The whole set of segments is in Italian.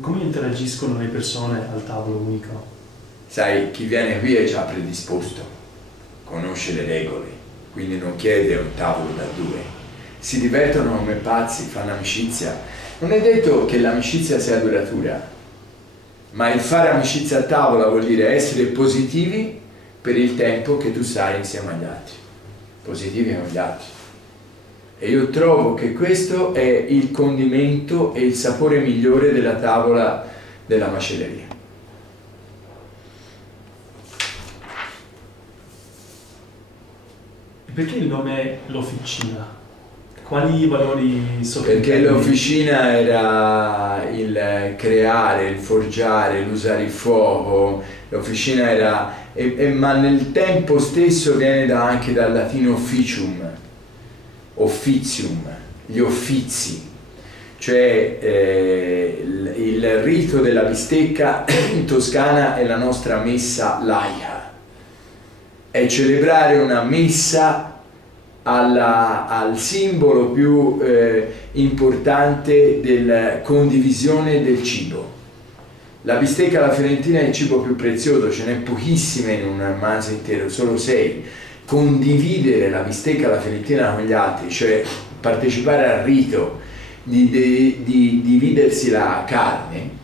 Come interagiscono le persone al tavolo unico? Sai, chi viene qui è già predisposto, conosce le regole, quindi non chiede un tavolo da due. Si divertono come pazzi, fanno amicizia. Non è detto che l'amicizia sia duratura, ma il fare amicizia a tavola vuol dire essere positivi per il tempo che tu stai insieme agli altri. Positivi con gli altri. E io trovo che questo è il condimento e il sapore migliore della tavola della macelleria. Perché il nome L'Officina? Quali valori Perché l'officina era il creare, il forgiare, l'usare il fuoco, l'officina era, ma nel tempo stesso viene anche dal latino officium, officium, gli uffizi, cioè il rito della bistecca in Toscana è la nostra messa laica, è celebrare una messa al simbolo più importante della condivisione del cibo. La bistecca alla fiorentina è il cibo più prezioso, ce n'è pochissime in un manzo intero, solo 6. Condividere la bistecca alla fiorentina con gli altri, cioè partecipare al rito di dividersi la carne,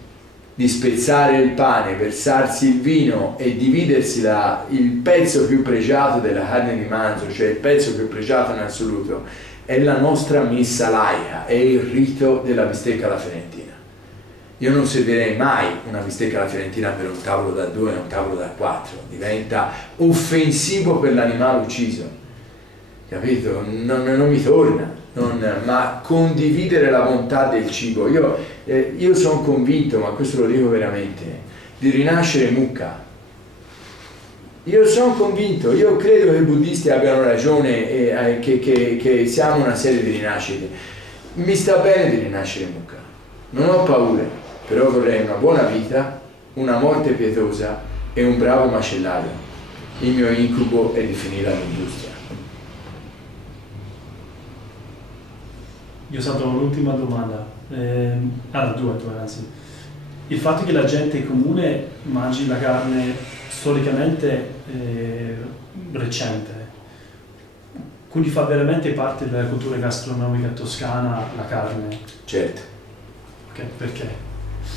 di spezzare il pane, versarsi il vino e dividersi il pezzo più pregiato della carne di manzo, cioè il pezzo più pregiato in assoluto, è la nostra messa laica, è il rito della bistecca alla fiorentina. Io non servirei mai una bistecca alla fiorentina per un tavolo da 2 e un tavolo da 4, diventa offensivo per l'animale ucciso, capito? Non mi torna. Ma condividere la bontà del cibo. Io sono convinto, ma questo lo dico veramente, di rinascere mucca. Io sono convinto, io credo che i buddisti abbiano ragione, che siamo una serie di rinascite. Mi sta bene di rinascere mucca, non ho paure, però vorrei una buona vita, una morte pietosa e un bravo macellaio. Il mio incubo è di finire all'industria. Io salto l'ultima domanda, due anzi. Il fatto che la gente comune mangi la carne storicamente recente, quindi fa veramente parte della cultura gastronomica toscana la carne? Certo. Okay, perché?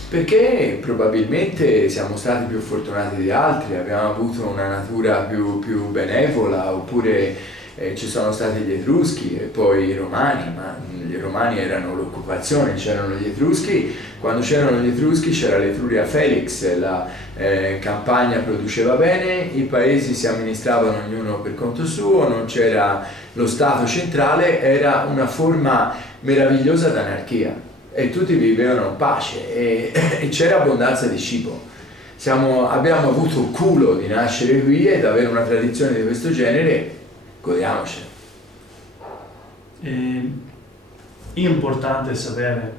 Perché probabilmente siamo stati più fortunati di altri, abbiamo avuto una natura più benevola, oppure ci sono stati gli Etruschi e poi i Romani, ma i Romani erano l'occupazione, c'erano gli Etruschi, quando c'erano gli Etruschi c'era l'Etruria Felix, la campagna produceva bene, i paesi si amministravano ognuno per conto suo, non c'era lo Stato centrale, era una forma meravigliosa d'anarchia e tutti vivevano in pace e c'era abbondanza di cibo. Abbiamo avuto culo di nascere qui ed avere una tradizione di questo genere. Godiamocela. È importante sapere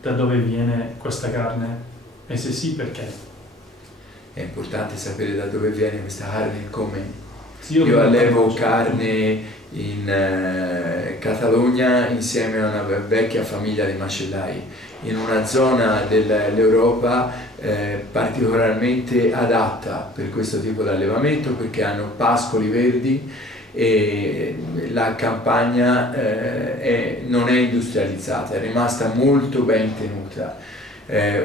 da dove viene questa carne e se sì, perché? È importante sapere da dove viene questa carne e come. Sì, io allevo carne in Catalogna insieme a una vecchia famiglia di macellai in una zona dell'Europa particolarmente adatta per questo tipo di allevamento, perché hanno pascoli verdi e la campagna non è industrializzata, è rimasta molto ben tenuta.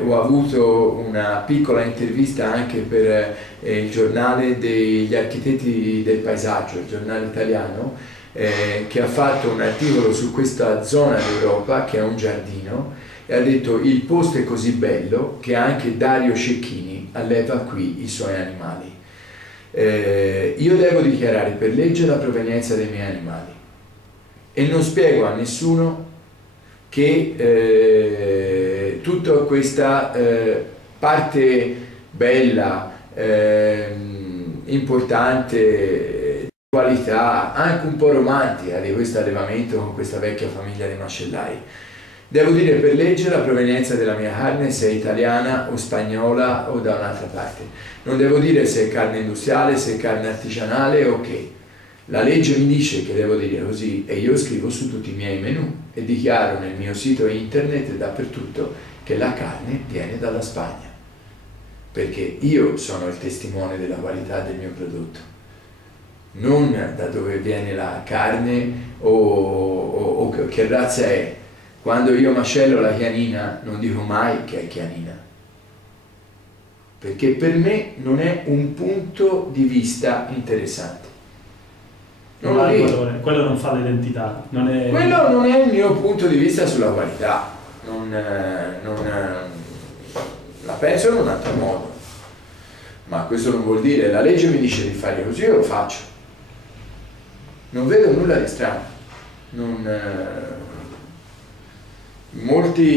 Ho avuto una piccola intervista anche per il giornale degli architetti del paesaggio, il giornale italiano, che ha fatto un articolo su questa zona d'Europa che è un giardino e ha detto: il posto è così bello che anche Dario Cecchini alleva qui i suoi animali. Io devo dichiarare per legge la provenienza dei miei animali e non spiego a nessuno che tutta questa parte bella, importante, di qualità, anche un po' romantica di questo allevamento con questa vecchia famiglia di macellai. Devo dire per legge la provenienza della mia carne, se è italiana o spagnola o da un'altra parte. Non devo dire se è carne industriale, se è carne artigianale o che. La legge mi dice che devo dire così e io scrivo su tutti i miei menù e dichiaro nel mio sito internet e dappertutto che la carne viene dalla Spagna, perché io sono il testimone della qualità del mio prodotto, non da dove viene la carne o che razza è. Quando io macello la chianina non dico mai che è chianina, perché per me non è un punto di vista interessante. Non ha valore, quello non fa l'identità. Quello non è il mio punto di vista sulla qualità, la penso in un altro modo, ma questo non vuol dire, la legge mi dice di fare così, io lo faccio, non vedo nulla di strano. Molti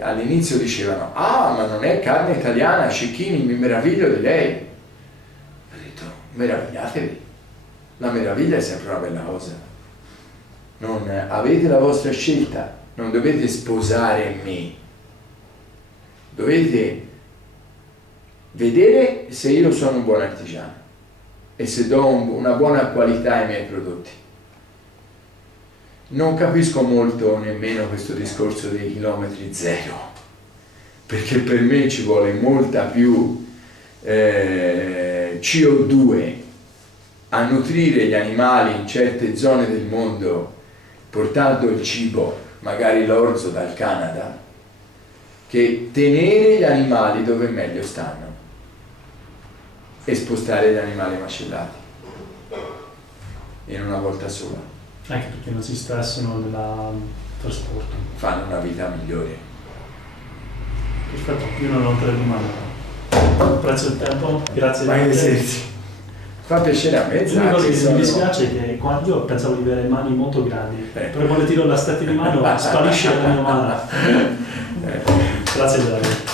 all'inizio dicevano: ah, ma non è carne italiana, Cecchini, mi meraviglio di lei. Ho detto: meravigliatevi, la meraviglia è sempre una bella cosa, non avete la vostra scelta, non dovete sposare me, dovete vedere se io sono un buon artigiano e se do una buona qualità ai miei prodotti. Non capisco molto nemmeno questo discorso dei chilometri zero, perché per me ci vuole molta più CO2 a nutrire gli animali in certe zone del mondo, portando il cibo, magari l'orzo dal Canada, che tenere gli animali dove meglio stanno e spostare gli animali macellati in una volta sola. Anche perché non si stressano nel trasporto. Fanno una vita migliore. Perfetto, io non ho altre domande. Apprezzo il tempo, grazie mille. Fa piacere a me. L'unica cosa che mi dispiace è che quando io pensavo di avere mani molto grandi, però quando tiro la stretta di mano sparisce la mia mano. Grazie Dario.